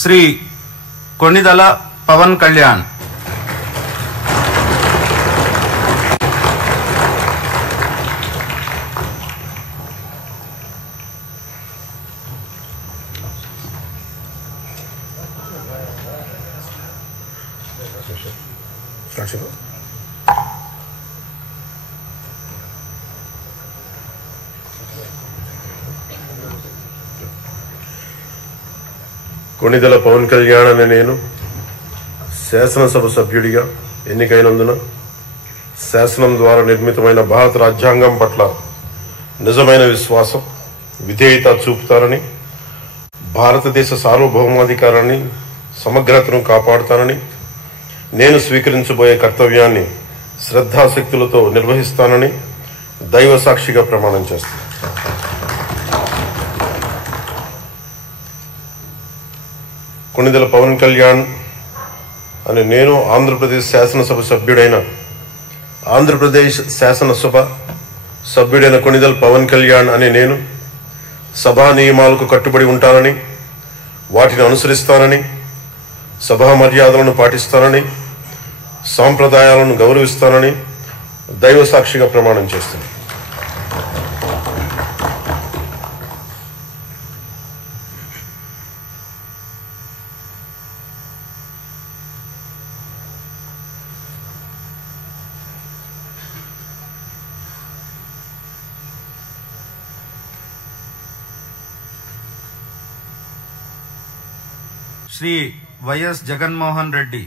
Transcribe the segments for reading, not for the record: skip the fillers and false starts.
శ్రీ కొణిదల పవన్ కళ్యాణ్, కొణిదెల పవన్ కళ్యాణ్ అనే నేను శాసనసభ సభ్యుడిగా ఎన్నికైనందున శాసనం ద్వారా నిర్మితమైన భారత రాజ్యాంగం పట్ల నిజమైన విశ్వాసం, విధేయత చూపుతానని, భారతదేశ సార్వభౌమాధికారాన్ని, సమగ్రతను కాపాడుతానని, నేను స్వీకరించబోయే కర్తవ్యాన్ని శ్రద్ధాశక్తులతో నిర్వహిస్తానని దైవ సాక్షిగా ప్రమాణం చేస్తాను. కొణిదెల పవన్ కళ్యాణ్ అని నేను ఆంధ్రప్రదేశ్ శాసనసభ సభ్యుడైన ఆంధ్రప్రదేశ్ శాసనసభ సభ్యుడైన కొణిదెల పవన్ కళ్యాణ్ అని నేను సభా నియమాలకు కట్టుబడి ఉంటానని, వాటిని అనుసరిస్తానని, సభా మర్యాదలను పాటిస్తానని, సాంప్రదాయాలను గౌరవిస్తానని దైవ సాక్షిగా ప్రమాణం చేస్తాను. శ్రీ వైఎస్ జగన్మోహన్ రెడ్డి,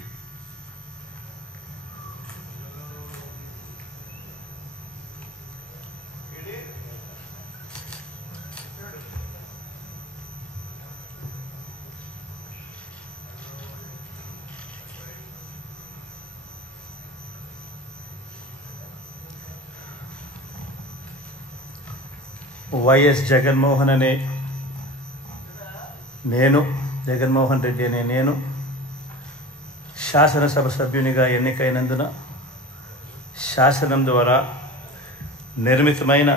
వైఎస్ జగన్మోహన్ అనే నేను, జగన్మోహన్ రెడ్డి అనే నేను శాసనసభ సభ్యునిగా ఎన్నికైనందున శాసనం ద్వారా నిర్మితమైన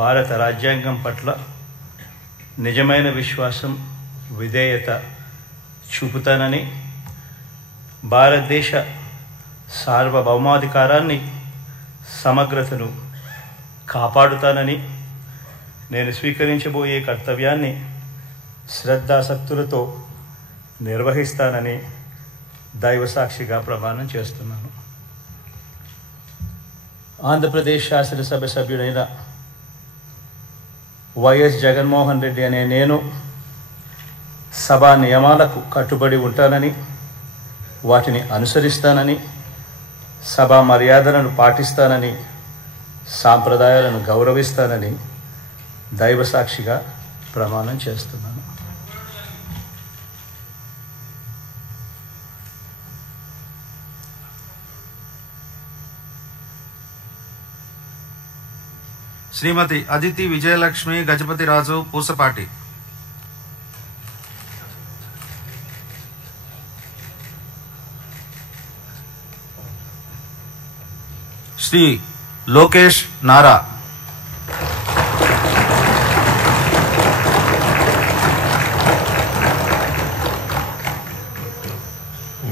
భారత రాజ్యాంగం పట్ల నిజమైన విశ్వాసం, విధేయత చూపుతానని, భారతదేశ సార్వభౌమాధికారాన్ని, సమగ్రతను కాపాడుతానని, నేను స్వీకరించబోయే కర్తవ్యాన్ని శ్రద్ధాశక్తులతో నిర్వహిస్తానని దైవ సాక్షిగా ప్రమాణం చేస్తున్నాను. ఆంధ్రప్రదేశ్ శాసనసభ సభ్యుడైన వైఎస్ జగన్మోహన్ రెడ్డి అనే నేను సభా నియమాలకు కట్టుబడి ఉంటానని, వాటిని అనుసరిస్తానని, సభా మర్యాదలను పాటిస్తానని, సాంప్రదాయాలను గౌరవిస్తానని దైవ సాక్షిగా ప్రమాణం చేస్తున్నాను. శ్రీమతి అదితి విజయలక్ష్మి గజపతిరాజు పూసపాటి, శ్రీ లోకేష్ నారా,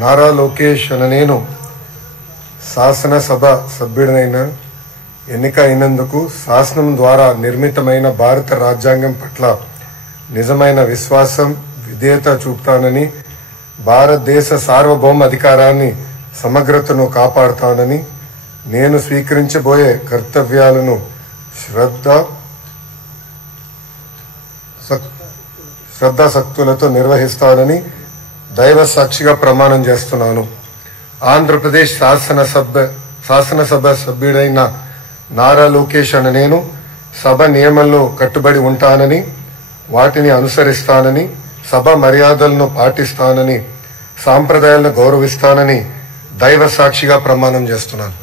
నారా లోకేష్ అనే నేను శాసనసభ సభ్యుడినైన ఎన్నిక అయినందుకు శాసనం ద్వారా నిర్మితమైన భారత రాజ్యాంగం పట్ల నిజమైన విశ్వాసం, విధేయత చూపుతానని, భారతదేశ సార్వభౌమ అధికారాన్ని, సమగ్రతను కాపాడుతానని, నేను స్వీకరించబోయే కర్తవ్యాలను శ్రద్ధాశక్తులతో నిర్వహిస్తానని దైవ సాక్షిగా ప్రమాణం చేస్తున్నాను. ఆంధ్రప్రదేశ్ శాసనసభ సభ్యుడైన నారా లోకేష్ అనే నేను సభ నియమంలో కట్టుబడి ఉంటానని, వాటిని అనుసరిస్తానని, సభ మర్యాదలను పాటిస్తానని, సాంప్రదాయాలను గౌరవిస్తానని దైవ సాక్షిగా ప్రమాణం చేస్తున్నాను.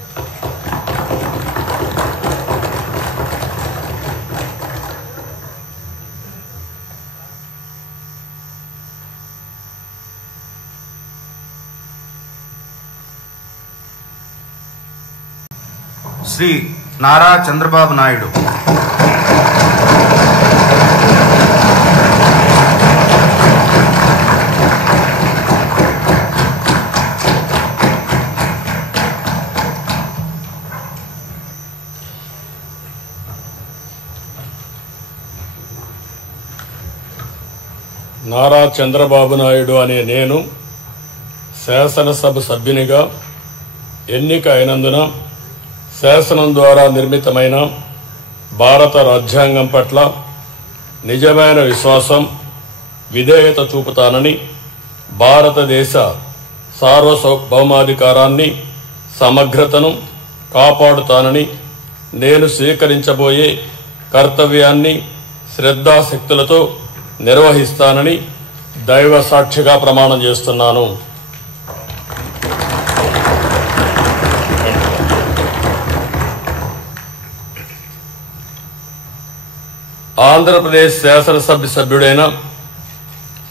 శ్రీ నారా చంద్రబాబు నాయుడు, చంద్రబాబు నాయుడు అనే నేను శాసనసభ సభ్యునిగా ఎన్నిక అయినందున శాసనం ద్వారా నిర్మితమైన భారత రాజ్యాంగం పట్ల నిజమైన విశ్వాసం, విధేయత చూపుతానని, భారతదేశ సార్వభౌమాధికారాన్ని, సమగ్రతను కాపాడుతానని, నేను స్వీకరించబోయే కర్తవ్యాన్ని శ్రద్ధాశక్తులతో నిర్వహిస్తానని దైవ సాక్షిగా ప్రమాణం చేస్తున్నాను. ఆంధ్రప్రదేశ్ శాసనసభ సభ్యుడైన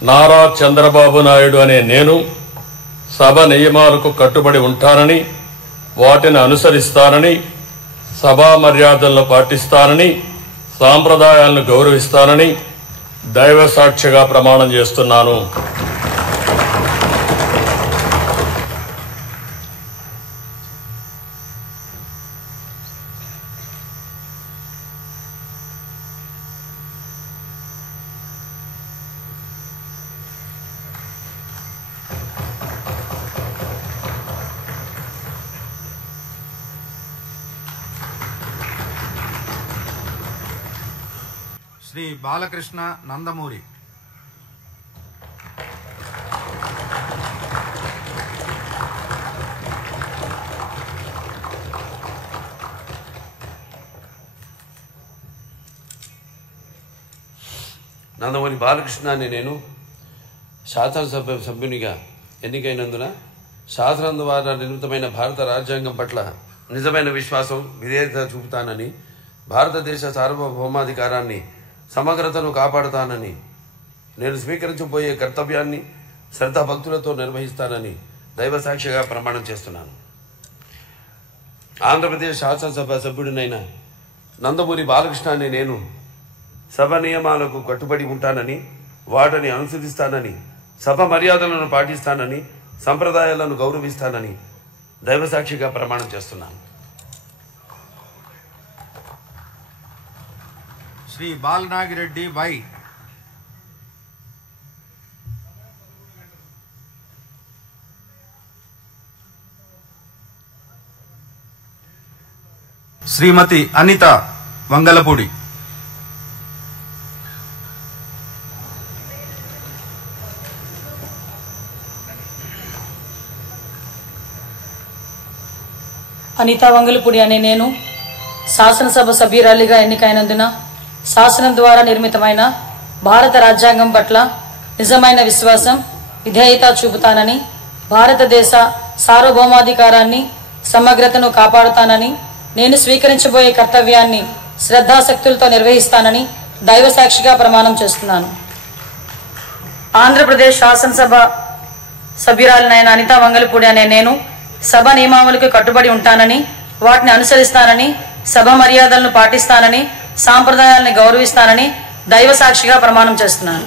నారా చంద్రబాబు నాయుడు అనే నేను సభ నియమాలకు కట్టుబడి ఉంటానని, వాటిని అనుసరిస్తానని, సభా మర్యాదలను పాటిస్తానని, సాంప్రదాయాలను గౌరవిస్తానని దైవ సాక్షిగా ప్రమాణం చేస్తున్నాను. శ్రీ బాలకృష్ణ నందమూరి. నందమూరి బాలకృష్ణ అని నేను శాసనసభ సభ్యునిగా ఎన్నికైనందున శాసనం ద్వారా నిర్మితమైన భారత రాజ్యాంగం పట్ల నిజమైన విశ్వాసం, విధేయత చూపుతానని, భారతదేశ సార్వభౌమాధికారాన్ని, సమగ్రతను కాపాడుతానని, నేను స్వీకరించబోయే కర్తవ్యాన్ని శ్రద్ధాభక్తులతో నిర్వహిస్తానని దైవ సాక్షిగా ప్రమాణం చేస్తున్నాను. ఆంధ్రప్రదేశ్ శాసనసభ సభ్యుడినైన నందమూరి బాలకృష్ణ అని నేను సభ నియమాలకు కట్టుబడి ఉంటానని, వాటిని అనుసరిస్తానని, సభ మర్యాదలను పాటిస్తానని, సంప్రదాయాలను గౌరవిస్తానని దైవ సాక్షిగా ప్రమాణం చేస్తున్నాను. శ్రీ బాలనాగిరెడ్డి వై. శ్రీమతి అనిత వంగలపూడి. అనితా వంగలపూడి అనే నేను శాసనసభ సభ్యురాలిగా ఎన్నికైనందున శాసనం ద్వారా నిర్మితమైన భారత రాజ్యాంగం పట్ల నిజమైన విశ్వాసం, విధేయత చూపుతానని, భారతదేశ సార్వభౌమాధికారాన్ని, సమగ్రతను కాపాడుతానని, నేను స్వీకరించబోయే కర్తవ్యాన్ని శ్రద్ధాశక్తులతో నిర్వహిస్తానని దైవ సాక్షిగా ప్రమాణం చేస్తున్నాను. ఆంధ్రప్రదేశ్ శాసనసభ సభ్యురాలినైన అనితా వంగలపూడి అనే నేను సభ నియమావళికి కట్టుబడి ఉంటానని, వాటిని అనుసరిస్తానని, సభ మర్యాదలను పాటిస్తానని, సాంప్రదాయాలను గౌరవిస్తానని దైవ సాక్షిగా ప్రమాణం చేస్తున్నాను.